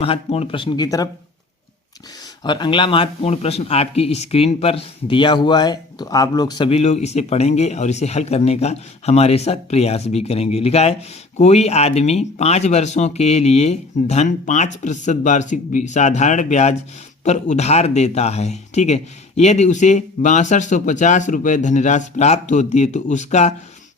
महत्वपूर्ण प्रश्न की तरफ। और अगला महत्वपूर्ण प्रश्न आपकी स्क्रीन पर दिया हुआ है, तो आप लोग सभी लोग इसे पढ़ेंगे और इसे हल करने का हमारे साथ प्रयास भी करेंगे। लिखा है, कोई आदमी 5 वर्षों के लिए धन 5% वार्षिक साधारण ब्याज पर उधार देता है। ठीक है, यदि उसे 6250 रुपये धनराशि प्राप्त होती है तो उसका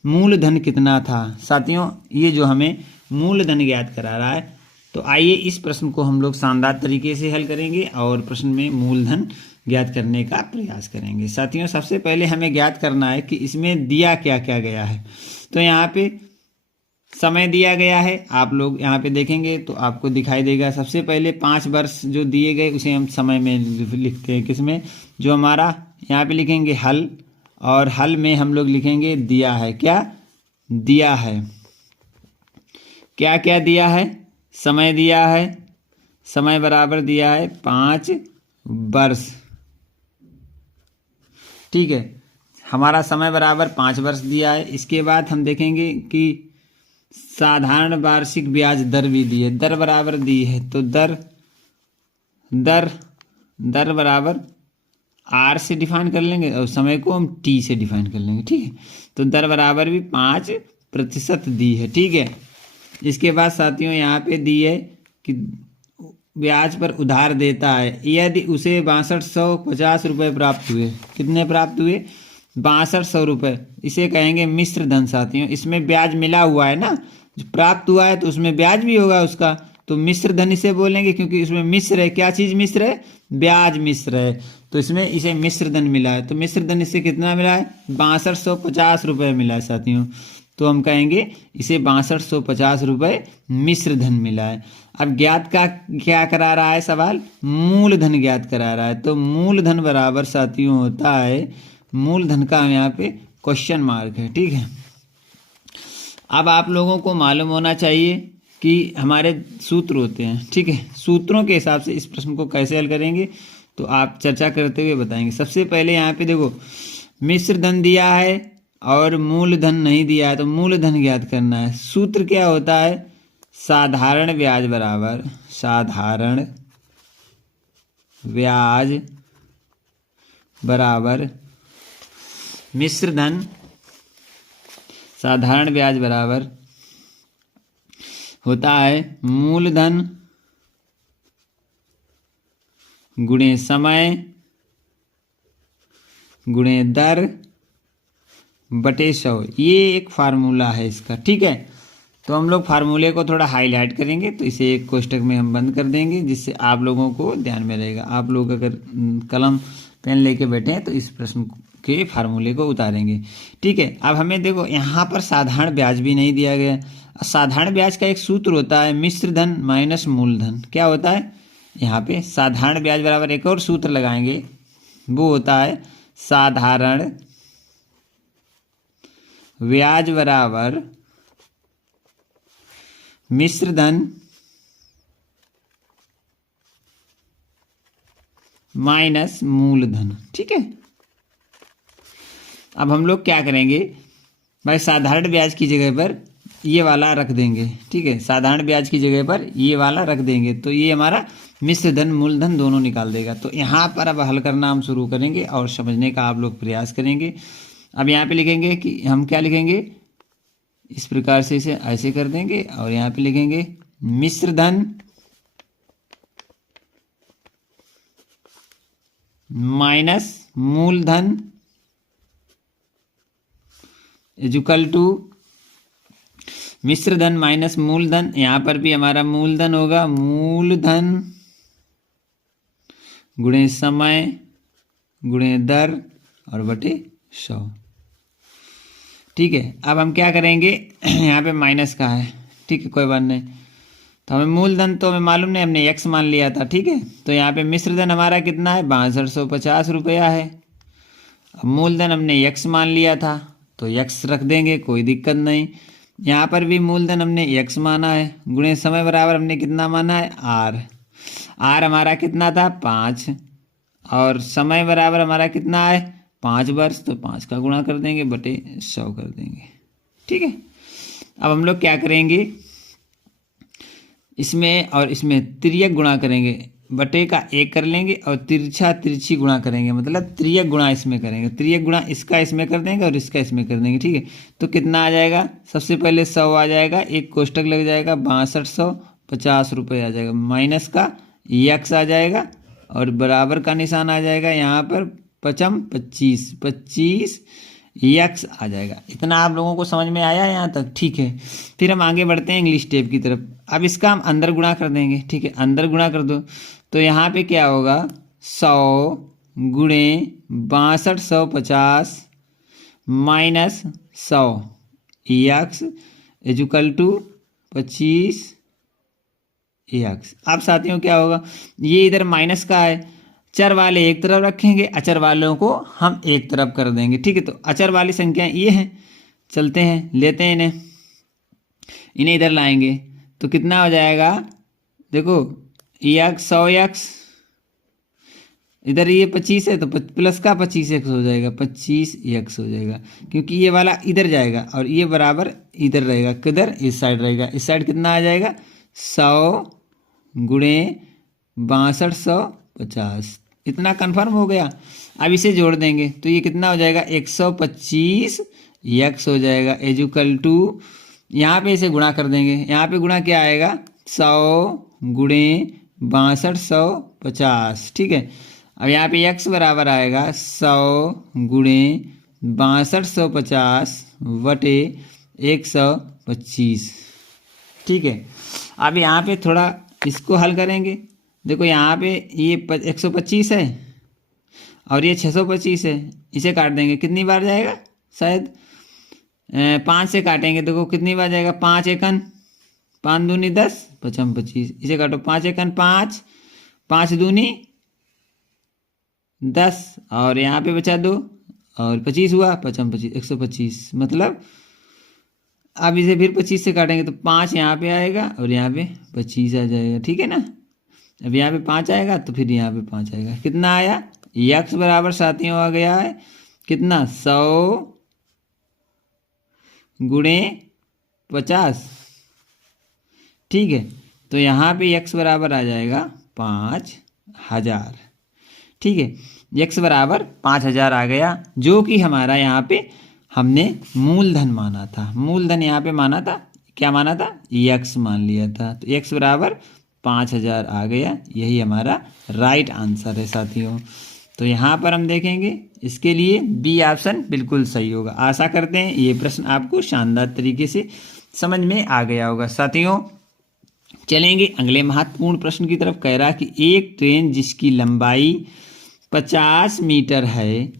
मूलधन कितना था। साथियों, ये जो हमें मूलधन ज्ञात करा रहा है, तो आइए इस प्रश्न को हम लोग शानदार तरीके से हल करेंगे और प्रश्न में मूलधन ज्ञात करने का प्रयास करेंगे। साथियों, सबसे पहले हमें ज्ञात करना है कि इसमें दिया क्या क्या गया है। तो यहाँ पे समय दिया गया है, आप लोग यहाँ पे देखेंगे तो आपको दिखाई देगा। सबसे पहले 5 वर्ष जो दिए गए उसे हम समय में लिखते हैं, किसमें, जो हमारा यहाँ पे लिखेंगे हल, और हल में हम लोग लिखेंगे दिया है। क्या दिया है, क्या क्या दिया है, समय दिया है, समय बराबर दिया है 5 वर्ष। ठीक है, हमारा समय बराबर 5 वर्ष दिया है। इसके बाद हम देखेंगे कि साधारण वार्षिक ब्याज दर भी दी है, दर बराबर दी है, तो दर बराबर आर से डिफाइन कर लेंगे और समय को हम टी से डिफाइन कर लेंगे। ठीक है, तो दर बराबर भी 5% दी है। ठीक है, इसके बाद साथियों यहाँ पे दी है कि ब्याज पर उधार देता है यदि उसे 6250 रुपये प्राप्त हुए। कितने प्राप्त हुए, 6200 रुपये। इसे कहेंगे मिश्र धन। साथियों, इसमें ब्याज मिला हुआ है ना, जो प्राप्त हुआ है तो उसमें ब्याज भी होगा उसका, तो मिश्र धन इसे बोलेंगे, क्योंकि इसमें मिश्र है। क्या चीज़ मिश्र है, ब्याज मिश्र है, तो इसमें इसे मिश्र धन मिला है। तो मिश्र धन इससे कितना मिला है, 6250 रुपये मिला है साथियों। तो हम कहेंगे इसे 6250 रुपये मिश्र धन मिला है। अब ज्ञात का क्या करा रहा है सवाल, मूलधन ज्ञात करा रहा है। तो मूलधन बराबर साथियों होता है, मूलधन का यहाँ पे क्वेश्चन मार्क है। ठीक है, अब आप लोगों को मालूम होना चाहिए कि हमारे सूत्र होते हैं। ठीक है, सूत्रों के हिसाब से इस प्रश्न को कैसे हल करेंगे तो आप चर्चा करते हुए बताएंगे। सबसे पहले यहाँ पे देखो, मिश्र धन दिया है और मूलधन नहीं दिया है, तो मूलधन ज्ञात करना है। सूत्र क्या होता है, साधारण ब्याज बराबर साधारण ब्याज बराबर मिश्र धन, साधारण ब्याज बराबर होता है मूलधन गुणे समय गुणे दर बटे 100। ये एक फार्मूला है इसका। ठीक है, तो हम लोग फार्मूले को थोड़ा हाईलाइट करेंगे, तो इसे एक कोष्टक में हम बंद कर देंगे, जिससे आप लोगों को ध्यान में रहेगा। आप लोग अगर कलम पेन लेके बैठे हैं तो इस प्रश्न के फार्मूले को उतारेंगे। ठीक है, अब हमें देखो यहाँ पर साधारण ब्याज भी नहीं दिया गया। साधारण ब्याज का एक सूत्र होता है मिश्र धन माइनस मूलधन। क्या होता है, यहाँ पे साधारण ब्याज बराबर एक और सूत्र लगाएंगे, वो होता है साधारण ब्याज बराबर मिश्र धन माइनस मूलधन। ठीक है, अब हम लोग क्या करेंगे भाई, साधारण ब्याज की जगह पर ये वाला रख देंगे। ठीक है, साधारण ब्याज की जगह पर ये वाला रख देंगे, तो ये हमारा मिश्र धन मूलधन दोनों निकाल देगा। तो यहाँ पर अब हल करना हम शुरू करेंगे और समझने का आप लोग प्रयास करेंगे। अब यहाँ पे लिखेंगे कि हम क्या लिखेंगे, इस प्रकार से इसे ऐसे कर देंगे और यहाँ पे लिखेंगे मिश्र धन माइनस मूलधन इक्वल टू मिश्र धन माइनस मूलधन। यहाँ पर भी हमारा मूलधन होगा मूलधन गुणे समय गुणे दर और बटे 100। ठीक है, अब हम क्या करेंगे, यहाँ पे माइनस का है। ठीक है, कोई बात नहीं, तो हमें मूलधन तो हमें मालूम नहीं, हमने x मान लिया था। ठीक है, तो यहाँ पे मिश्र धन हमारा कितना है, 6250 रुपया है। अब मूलधन हमने x मान लिया था तो x रख देंगे, कोई दिक्कत नहीं। यहाँ पर भी मूलधन हमने x माना है, गुणे समय बराबर हमने कितना माना है, r हमारा कितना था 5, और समय बराबर हमारा कितना है 5 वर्ष, तो 5 का गुणा कर देंगे बटे 100 कर देंगे। ठीक है, अब हम लोग क्या करेंगे, इसमें और इसमें तिर्यक गुणा करेंगे, बटे का 1 कर लेंगे और तिरछा तिरछी गुणा करेंगे, मतलब तिर्यक गुणा इसमें करेंगे, तिर्यक गुणा इसका इसमें कर देंगे और इसका इसमें कर देंगे। ठीक है, तो कितना आ जाएगा, सबसे पहले 100 आ जाएगा, एक कोष्टक लग जाएगा, 6250 आ जाएगा, माइनस का यक्स आ जाएगा और बराबर का निशान आ जाएगा यहाँ पर, पचम 25 यक्स आ जाएगा। इतना आप लोगों को समझ में आया यहाँ तक? ठीक है, फिर हम आगे बढ़ते हैं इंग्लिश टेप की तरफ। अब इसका हम अंदर गुणा कर देंगे। ठीक है, अंदर गुणा कर दो तो यहाँ पे क्या होगा, 100 गुणे 6250 minus 100 x equal to 25 x. अब साथियों क्या होगा, ये इधर माइनस का है, चर वाले एक तरफ रखेंगे, अचर वालों को हम एक तरफ कर देंगे। ठीक है, तो अचर वाली संख्याएं ये हैं, चलते हैं लेते हैं इन्हें इधर लाएंगे तो कितना हो जाएगा, देखो यक्स 100 यक्स, इधर ये 25 है तो प्लस का 25 एक्स हो जाएगा, 25 एक्स हो जाएगा, क्योंकि ये वाला इधर जाएगा और ये बराबर इधर रहेगा, किधर, इस साइड रहेगा। इस साइड कितना आ जाएगा, 100 गुणे 6250, इतना कन्फर्म हो गया। अब इसे जोड़ देंगे तो ये कितना हो जाएगा, 125 यक्स हो जाएगा एजुकल टू, यहाँ पे इसे गुणा कर देंगे, यहाँ पे गुणा क्या आएगा, 100 गुणे 6250। ठीक है, अब यहाँ पे x बराबर आएगा 100 गुणे 6250 बटे 125। ठीक है, अब यहाँ पे थोड़ा इसको हल करेंगे। देखो यहाँ पे ये 125 है और ये 625 है, इसे काट देंगे, कितनी बार जाएगा, शायद 5 से काटेंगे, देखो कितनी बार जाएगा, 5 एकन 5 दूनी 10 पचम 25, इसे काटो, 5 एकन 5, 5 दूनी 10 और यहाँ पे बचा 2 और 25 हुआ, पचम 25 125, मतलब अब इसे फिर 25 से काटेंगे तो 5 यहाँ पे आएगा और यहाँ पे 25 आ जाएगा। ठीक है ना, अब यहाँ पे 5 आएगा तो फिर यहाँ पे 5 आएगा, कितना आया, यक्स बराबर साथियों आ गया है कितना, 100 गुणे 50। ठीक है, तो यहाँ पे यक्स बराबर आ जाएगा 5000। ठीक है, यक्स बराबर 5000 आ गया, जो कि हमारा यहाँ पे हमने मूलधन माना था, मूलधन यहाँ पे माना था, क्या माना था, यक्स मान लिया था, तो यक्स बराबर 5000 आ गया, यही हमारा राइट आंसर है साथियों। तो यहाँ पर हम देखेंगे इसके लिए बी ऑप्शन बिल्कुल सही होगा। आशा करते हैं ये प्रश्न आपको शानदार तरीके से समझ में आ गया होगा। साथियों चलेंगे अगले महत्वपूर्ण प्रश्न की तरफ। कह रहा कि एक ट्रेन जिसकी लंबाई 50 मीटर है,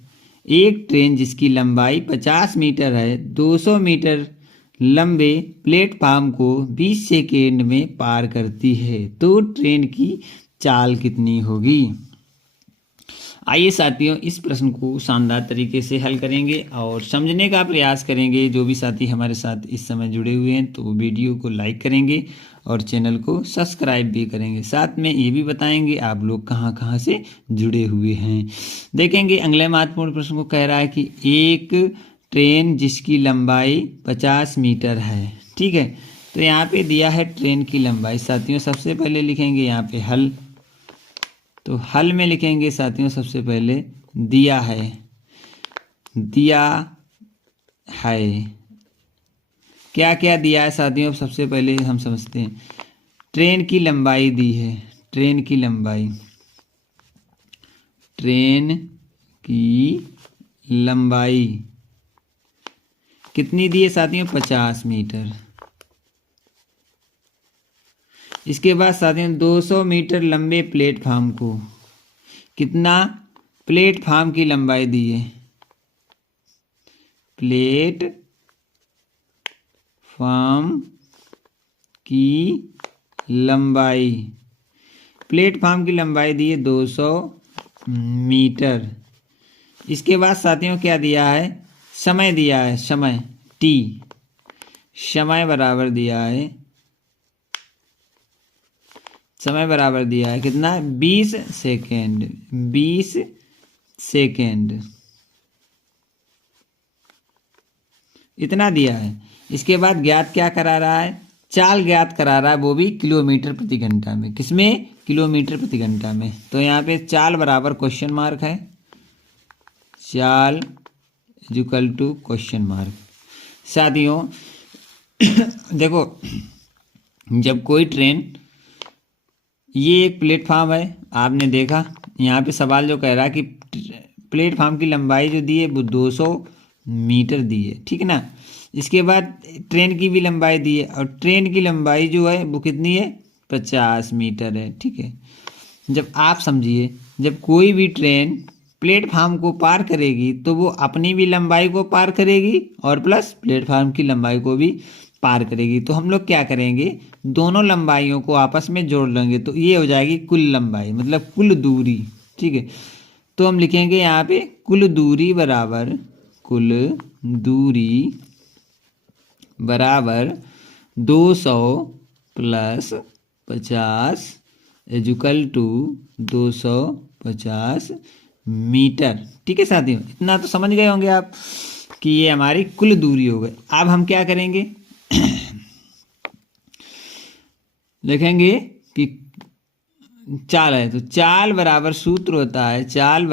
एक ट्रेन जिसकी लंबाई 50 मीटर है 200 मीटर लंबे प्लेटफार्म को 20 सेकेंड में पार करती है, तो ट्रेन की चाल कितनी होगी। आइए साथियों इस प्रश्न को शानदार तरीके से हल करेंगे और समझने का प्रयास करेंगे। जो भी साथी हमारे साथ इस समय जुड़े हुए हैं तो वीडियो को लाइक करेंगे और चैनल को सब्सक्राइब भी करेंगे। साथ में ये भी बताएंगे आप लोग कहाँ कहाँ से जुड़े हुए हैं। देखेंगे अगले महत्वपूर्ण प्रश्न को। कह रहा है कि एक ट्रेन जिसकी लंबाई 50 मीटर है। ठीक है, तो यहाँ पे दिया है ट्रेन की लंबाई। साथियों सबसे पहले लिखेंगे यहाँ पे हल, तो हल में लिखेंगे साथियों सबसे पहले दिया है, दिया है, क्या क्या दिया है साथियों, सबसे पहले हम समझते हैं। ट्रेन की लंबाई दी है, ट्रेन की लंबाई, ट्रेन की लंबाई कितनी दी है साथियों, 50 मीटर। इसके बाद साथियों 200 मीटर लंबे प्लेटफार्म को, कितना प्लेटफार्म की लंबाई दी है, प्लेटफार्म की लंबाई, प्लेटफार्म की लंबाई दी है 200 मीटर। इसके बाद साथियों क्या दिया है, समय दिया है, समय टी, समय बराबर दिया है, समय बराबर दिया है कितना, 20 सेकेंड, 20 सेकेंड इतना दिया है। इसके बाद ज्ञात क्या करा रहा है, चाल ज्ञात करा रहा है, वो भी किलोमीटर प्रति घंटा में। किसमें? किलोमीटर प्रति घंटा में। तो यहाँ पे चाल बराबर क्वेश्चन मार्क है, चाल इक्वल टू क्वेश्चन मार्क। साथियों देखो, जब कोई ट्रेन, ये एक प्लेटफार्म है, आपने देखा यहाँ पे सवाल जो कह रहा है कि प्लेटफार्म की लंबाई जो दी है वो 200 मीटर दी है, ठीक है ना। इसके बाद ट्रेन की भी लंबाई दी है, और ट्रेन की लंबाई जो है वो कितनी है? 50 मीटर है, ठीक है। जब आप समझिए, जब कोई भी ट्रेन प्लेटफार्म को पार करेगी तो वो अपनी भी लंबाई को पार करेगी और प्लस प्लेटफार्म की लंबाई को भी पार करेगी। तो हम लोग क्या करेंगे, दोनों लंबाइयों को आपस में जोड़ लेंगे, तो ये हो जाएगी कुल लंबाई, मतलब कुल दूरी, ठीक है। तो हम लिखेंगे यहाँ पे कुल दूरी बराबर 200 प्लस 50 इक्वल टू 250 मीटर, ठीक है साथियों। इतना तो समझ गए होंगे आप कि ये हमारी कुल दूरी हो गई। अब हम क्या करेंगे लिखेंगे कि चाल है, तो चाल बराबर सूत्र होता है, चाल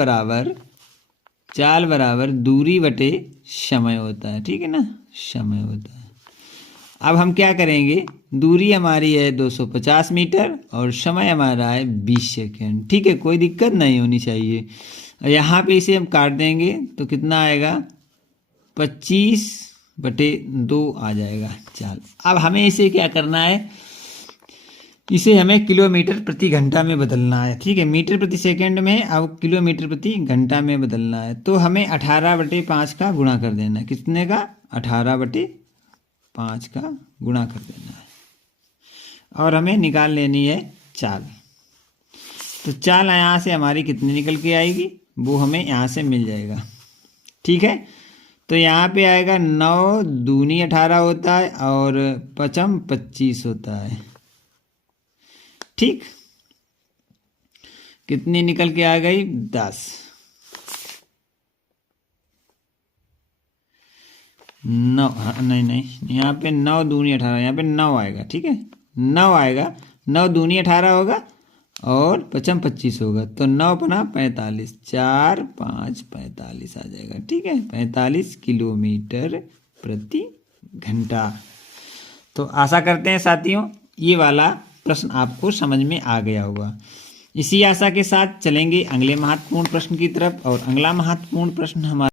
बराबर दूरी बटे समय होता है, ठीक है ना, समय होता है। अब हम क्या करेंगे, दूरी हमारी है 250 मीटर और समय हमारा है 20 सेकेंड, ठीक है, कोई दिक्कत नहीं होनी चाहिए। यहाँ पे इसे हम काट देंगे तो कितना आएगा, 25/2 आ जाएगा चाल। अब हमें इसे क्या करना है, इसे हमें किलोमीटर प्रति घंटा में बदलना है, ठीक है। मीटर प्रति सेकंड में अब किलोमीटर प्रति घंटा में बदलना है, तो हमें 18/5 का गुणा कर देना है। कितने का? 18/5 का गुणा कर देना है, और हमें निकाल लेनी है चाल। तो चाल यहाँ से हमारी कितनी निकल के आएगी, वो हमें यहाँ से मिल जाएगा, ठीक है। तो यहाँ पे आएगा 9 दूनी 18 होता है और 5 25 होता है, ठीक। कितनी निकल के आ गई? 10। 9, नहीं, यहाँ पे 9 दूनी 18, यहाँ पे 9 आएगा, ठीक है, 9 आएगा। 9 दूनी 18 होगा और 5 25 होगा, तो 9 पना 45, 4 5 45 आ जाएगा, ठीक है, 45 किलोमीटर प्रति घंटा। तो आशा करते हैं साथियों ये वाला प्रश्न आपको समझ में आ गया होगा। इसी आशा के साथ चलेंगे अगले महत्वपूर्ण प्रश्न की तरफ, और अगला महत्वपूर्ण प्रश्न हमारा